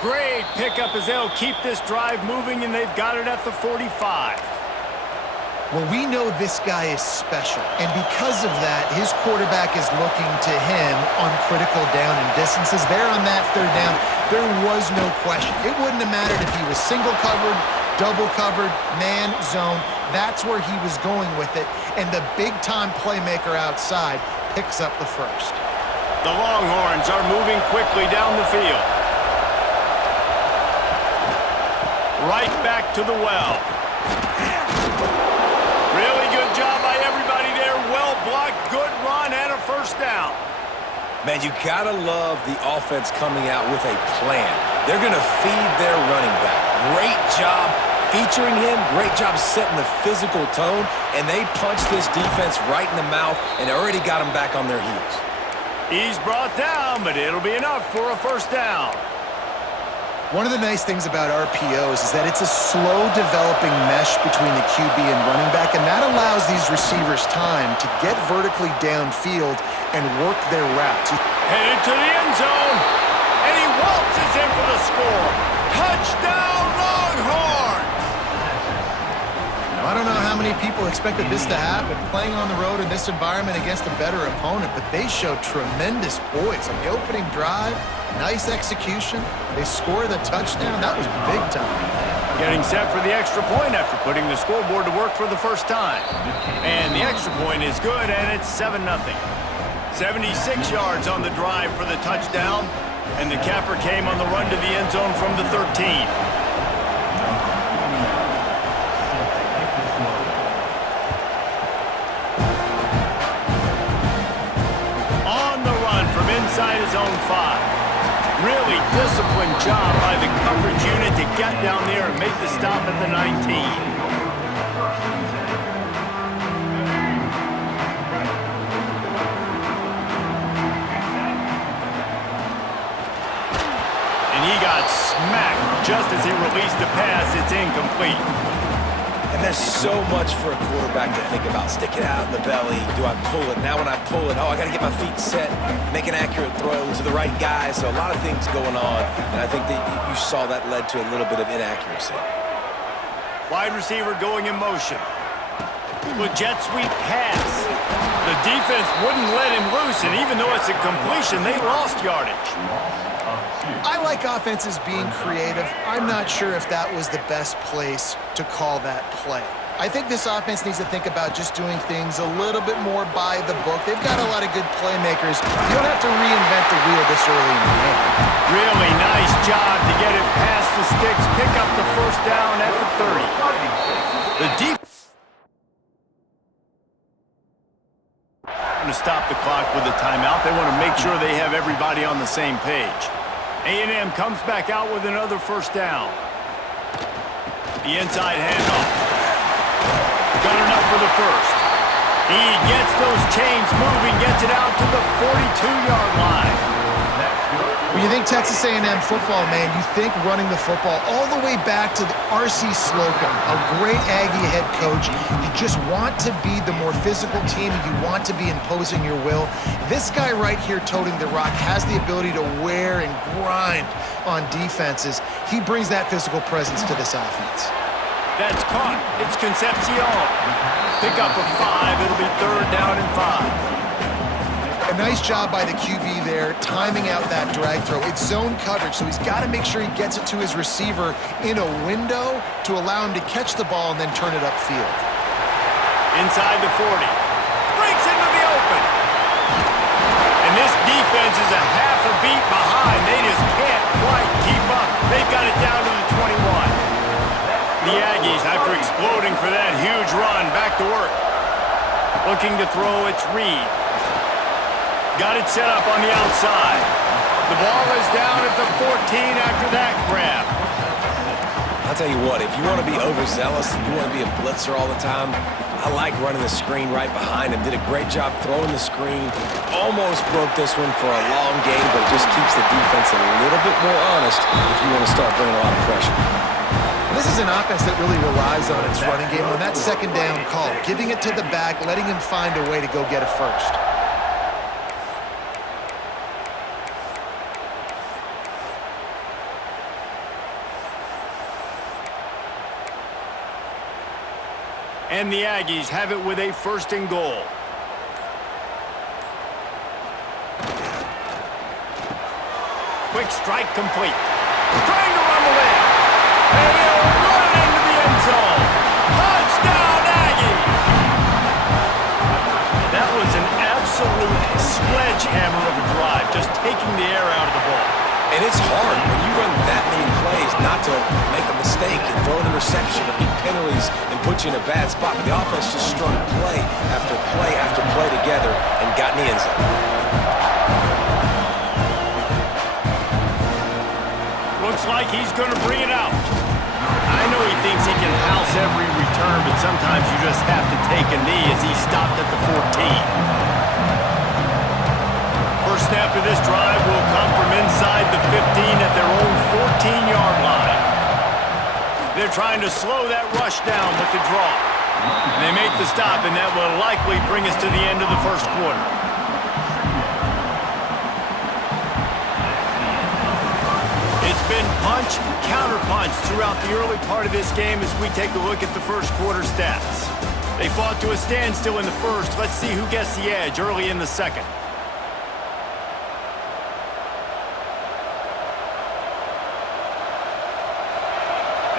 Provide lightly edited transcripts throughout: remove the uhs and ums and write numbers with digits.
Great pickup as they'll keep this drive moving, and they've got it at the 45. Well, we know this guy is special, and because of that, his quarterback is looking to him on critical down and distances. There on that third down, there was no question. It wouldn't have mattered if he was single covered, double covered, man, zone. That's where he was going with it, and the big-time playmaker outside picks up the first. The Longhorns are moving quickly down the field. Right back to the well. Really good job by everybody there. Well blocked, good run, and a first down. Man, you gotta love the offense coming out with a plan. They're gonna feed their running back. Great job featuring him, great job setting the physical tone, and they punched this defense right in the mouth and already got them back on their heels. He's brought down, but it'll be enough for a first down. One of the nice things about RPOs is that it's a slow-developing mesh between the QB and running back, and that allows these receivers time to get vertically downfield and work their routes. Headed to the end zone, and he waltzes in for the score. Touchdown, Longhorns! I don't know how many people expected this to happen, playing on the road in this environment against a better opponent, but they showed tremendous poise on the opening drive. Nice execution. They score the touchdown. That was big time. Getting set for the extra point after putting the scoreboard to work for the first time. And the extra point is good, and it's 7-0. 76 yards on the drive for the touchdown, and the capper came on the run to the end zone from the 13. On the run from inside his own 5. Really disciplined job by the coverage unit to get down there and make the stop at the 19. And he got smacked just as he released the pass. It's incomplete. And there's so much for a quarterback to think about. Stick it out in the belly. Do I pull it? Now when I pull it, I got to get my feet set, make an accurate throw to the right guy. So a lot of things going on, and I think that you saw that led to a little bit of inaccuracy. Wide receiver going in motion. With jet sweep pass. The defense wouldn't let him loose, and even though it's a completion, they lost yardage. I like offenses being creative. I'm not sure if that was the best place to call that play. I think this offense needs to think about just doing things a little bit more by the book. They've got a lot of good playmakers. You don't have to reinvent the wheel this early in the game. Really nice job to get it past the sticks, pick up the first down at the 30. The defense going to stop the clock with a timeout. They want to make sure they have everybody on the same page. A&M comes back out with another first down. The inside handoff. Got enough for the first. He gets those chains moving, gets it out to the 42-yard line. When you think Texas A&M football, man, you think running the football all the way back to the R.C. Slocum, a great Aggie head coach. You just want to be the more physical team. You want to be imposing your will. This guy right here toting the rock has the ability to wear and grind on defenses. He brings that physical presence to this offense. That's caught. It's Concepcion. Pick up a 5. It'll be 3rd down and 5. A nice job by the QB there, timing out that drag throw. It's zone coverage, so he's got to make sure he gets it to his receiver in a window to allow him to catch the ball and then turn it upfield. Inside the 40. Breaks into the open. And this defense is a half a beat behind. They just can't quite keep up. They've got it down to the 21. The Aggies, after exploding for that huge run, back to work. Looking to throw, it's Reed. Got it set up on the outside. The ball is down at the 14 after that grab. I'll tell you what, if you want to be overzealous and you want to be a blitzer all the time, I like running the screen right behind him. Did a great job throwing the screen. Almost broke this one for a long game, but it just keeps the defense a little bit more honest if you want to start bringing a lot of pressure. This is an offense that really relies on its running game. On that second down call, giving it to the back, letting him find a way to go get a first. And the Aggies have it with a 1st and goal. Quick strike complete. Trying to rumble in. And he'll run it into the end zone. Touchdown, Aggies! That was an absolute sledgehammer of a drive, just taking the air out of the ball. And it's hard when you run that many plays not to make a mistake and throw an interception or get penalties and put you in a bad spot. But the offense just strung play after play after play together and got in the end zone. Looks like he's going to bring it out. I know he thinks he can house every return, but sometimes you just have to take a knee as he stopped at the 14. First snap of this drive will come from inside the 15 at their own 14-yard line. They're trying to slow that rush down with the draw. And they make the stop, and that will likely bring us to the end of the first quarter. It's been punch, counter-punch throughout the early part of this game as we take a look at the first quarter stats. They fought to a standstill in the first. Let's see who gets the edge early in the second.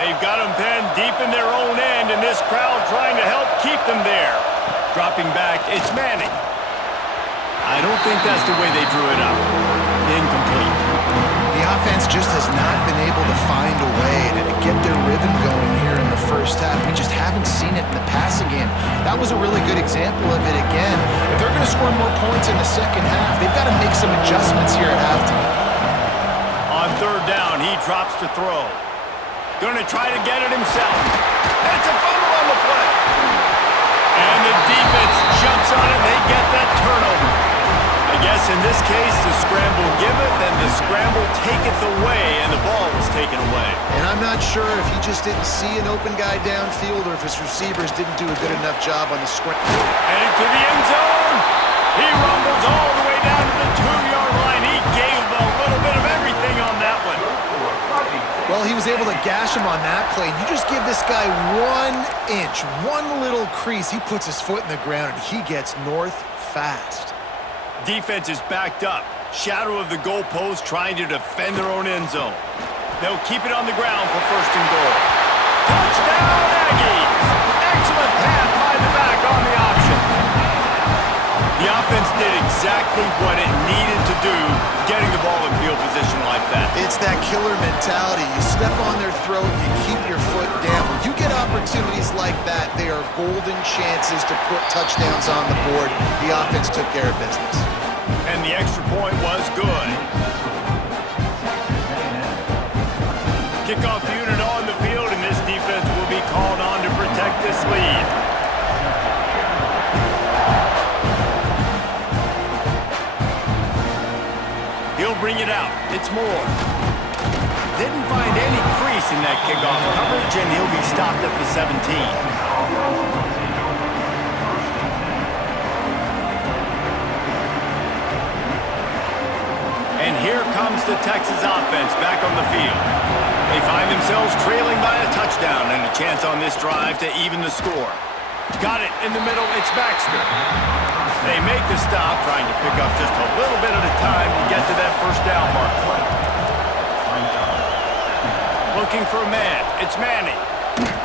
They've got them penned deep in their own end, and this crowd trying to help keep them there. Dropping back, it's Manning. I don't think that's the way they drew it up. Incomplete. The offense just has not been able to find a way to get their rhythm going here in the first half. We just haven't seen it in the passing game. That was a really good example of it again. If they're going to score more points in the second half, they've got to make some adjustments here at halftime. On 3rd down, he drops to throw. Going to try to get it himself. And it's a fumble on the play. And the defense jumps on it, and they get that turnover. I guess in this case, the scramble giveth and the scramble taketh away, and the ball was taken away. And I'm not sure if he just didn't see an open guy downfield or if his receivers didn't do a good enough job on the scramble. Headed to the end zone. He rumbles all the way down to the 2-yard line. He gave a little bit of everything on that one. Well, he was able to gash him on that play. You just give this guy 1 inch, one little crease. He puts his foot in the ground, and he gets north fast. Defense is backed up. Shadow of the goalpost trying to defend their own end zone. They'll keep it on the ground for 1st and goal. Touchdown, Aggies! Excellent pass by the back on the option. The offense did exactly what it needed to do, getting the ball in field position like that. It's that killer mentality. You step on their throat, you keep your foot down. When you get opportunities like that, they are golden chances to put touchdowns on the board. The offense took care of business. And the extra point was good. Kickoff unit on the field, and this defense will be called on to protect this lead. He'll bring it out. It's Moore. Didn't find any crease in that kickoff coverage, and he'll be stopped at the 17. And here comes the Texas offense back on the field. They find themselves trailing by a touchdown and a chance on this drive to even the score. Got it in the middle. It's Baxter. They make the stop, trying to pick up just a little bit at a time to get to that 1st down mark. Looking for a man. It's Manning.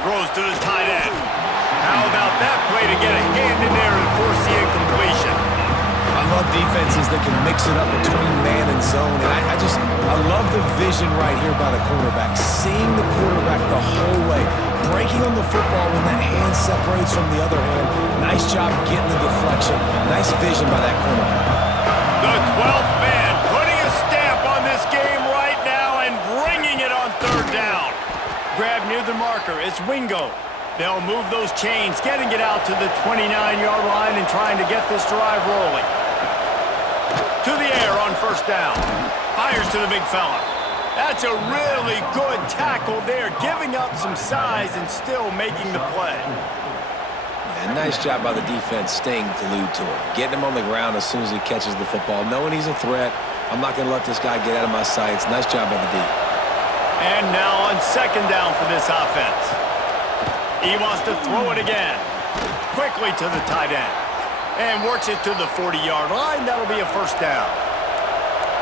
Throws to the tight end. How about that play to get a hand in there and force the incompletion? I love defenses that can mix it up between man and zone. And I love the vision right here by the quarterback. Seeing the quarterback the whole way. Breaking on the football when that hand separates from the other hand. Nice job getting the deflection. Nice vision by that cornerback. The 12th man putting a stamp on this game right now and bringing it on 3rd down. Grab near the marker. It's Wingo. They'll move those chains, getting it out to the 29-yard line and trying to get this drive rolling. To the air on 1st down. Fires to the big fella. That's a really good tackle there, giving up some size and still making the play. Yeah, nice job by the defense staying glued to him. Getting him on the ground as soon as he catches the football. Knowing he's a threat, I'm not going to let this guy get out of my sights. Nice job by the D. And now on 2nd down for this offense. He wants to throw it again. quickly to the tight end. And works it to the 40-yard line. That'll be a first down.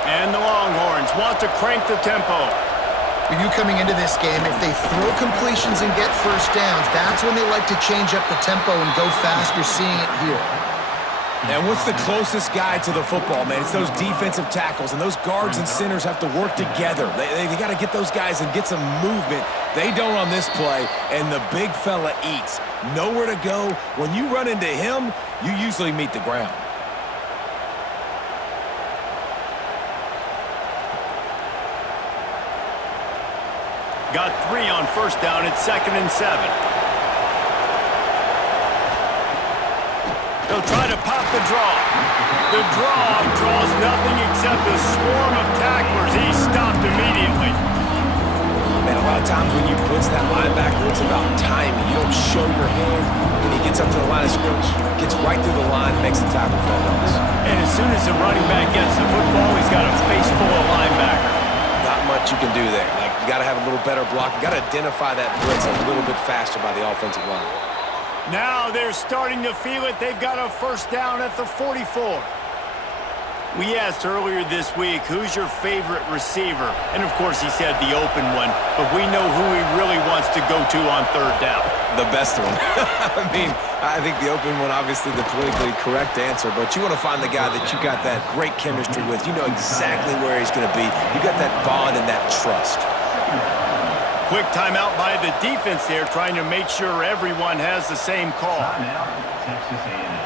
And the Longhorns want to crank the tempo. For you coming into this game, if they throw completions and get first downs, that's when they like to change up the tempo and go fast. You're seeing it here. And what's the closest guy to the football, man? It's those defensive tackles, and those guards and centers have to work together. They got to get those guys and get some movement. They don't on this play, and the big fella eats. Nowhere to go. When you run into him, you usually meet the ground. Got 3 on first down. It's 2nd and 7. They'll try to pop the draw. The draw draws nothing except a swarm of tacklers. He's stopped immediately. Man, a lot of times when you blitz that linebacker, it's about timing. You don't show your hand, and he gets up to the line of scrimmage, gets right through the line, makes the tackle for a loss. And as soon as the running back gets the football, he's got a face full of linebacker. Not much you can do there. Like, you got to have a little better block. You got to identify that blitz a little bit faster by the offensive line. Now they're starting to feel it. They've got a first down at the 44. We asked earlier this week, who's your favorite receiver? And, of course, he said the open one, but we know who he really wants to go to on third down. The best one. I mean, I think the open one, obviously the politically correct answer, but you want to find the guy that you got that great chemistry with. You know exactly where he's going to be. You got that bond and that trust. Quick timeout by the defense there, trying to make sure everyone has the same call.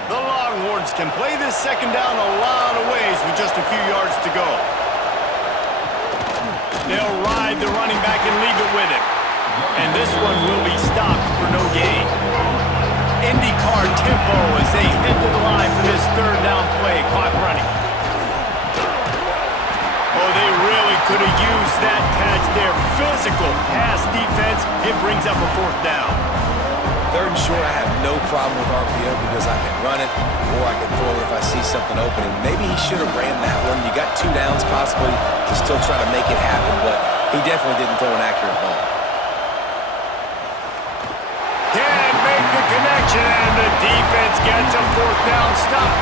The Longhorns can play this second down a lot of ways with just a few yards to go. They'll ride the running back and leave it with him. And this one will be stopped for no gain. IndyCar tempo as they head to the line for this third down play. Clock running. Oh, they really could have used that catch there. Physical pass defense. It brings up a fourth down. Third and short, I have no problem with RPO because I can run it or I can throw it if I see something open. And maybe he should have ran that one. You got 2 downs possibly to still try to make it happen, but he definitely didn't throw an accurate ball. Can't make the connection, and the defense gets a fourth down stop.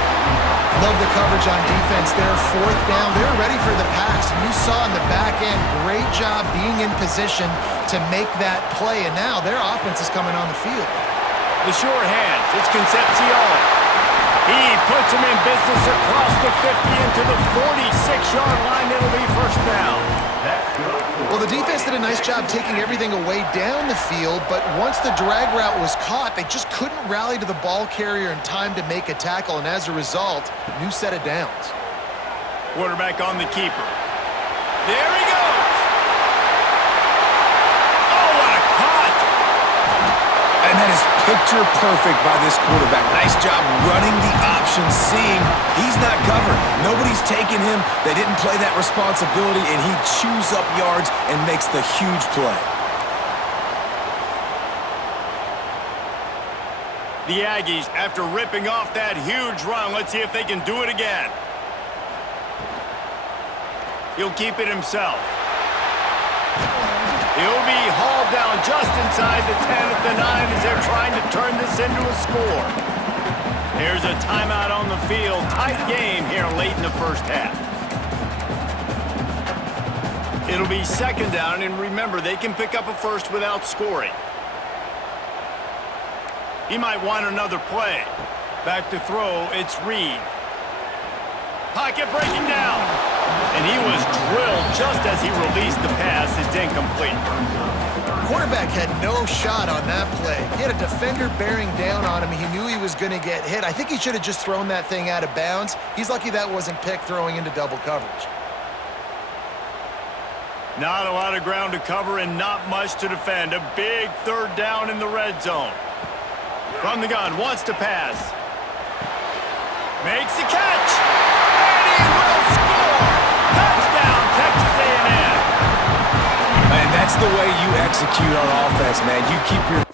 Love the coverage on defense there. Fourth down. They were ready for the pass. And you saw in the back end, great job being in position to make that play. And now their offense is coming on the field. The sure hands. It's Concepcion. He puts him in business across the 50 into the 46-yard line. It'll be first down. Well, the defense did a nice job taking everything away down the field, but once the drag route was caught, they just couldn't rally to the ball carrier in time to make a tackle, and as a result, new set of downs. Quarterback on the keeper. There he goes. Oh, what a cut. And that is picture perfect by this quarterback. Nice job running the option, seeing he's not covered. Nobody's taking him. They didn't play that responsibility, and he chews up yards and makes the huge play. The Aggies, after ripping off that huge run, let's see if they can do it again. He'll keep it himself. He'll be hauled down just inside the 10 at the 9 as they're trying to turn this into a score. There's a timeout on the field. Tight game here late in the first half. It'll be second down, and remember, they can pick up a first without scoring. He might want another play. Back to throw, it's Reed. Pocket breaking down. And he was drilled just as he released the pass. It's incomplete. Quarterback had no shot on that play. He had a defender bearing down on him. He knew he was going to get hit. I think he should have just thrown that thing out of bounds. He's lucky that wasn't picked throwing into double coverage. Not a lot of ground to cover and not much to defend. A big third down in the red zone. From the gun, wants to pass. Makes the catch. And he will score. Touchdown, Texas A&M. And that's the way you execute on offense, man. You keep your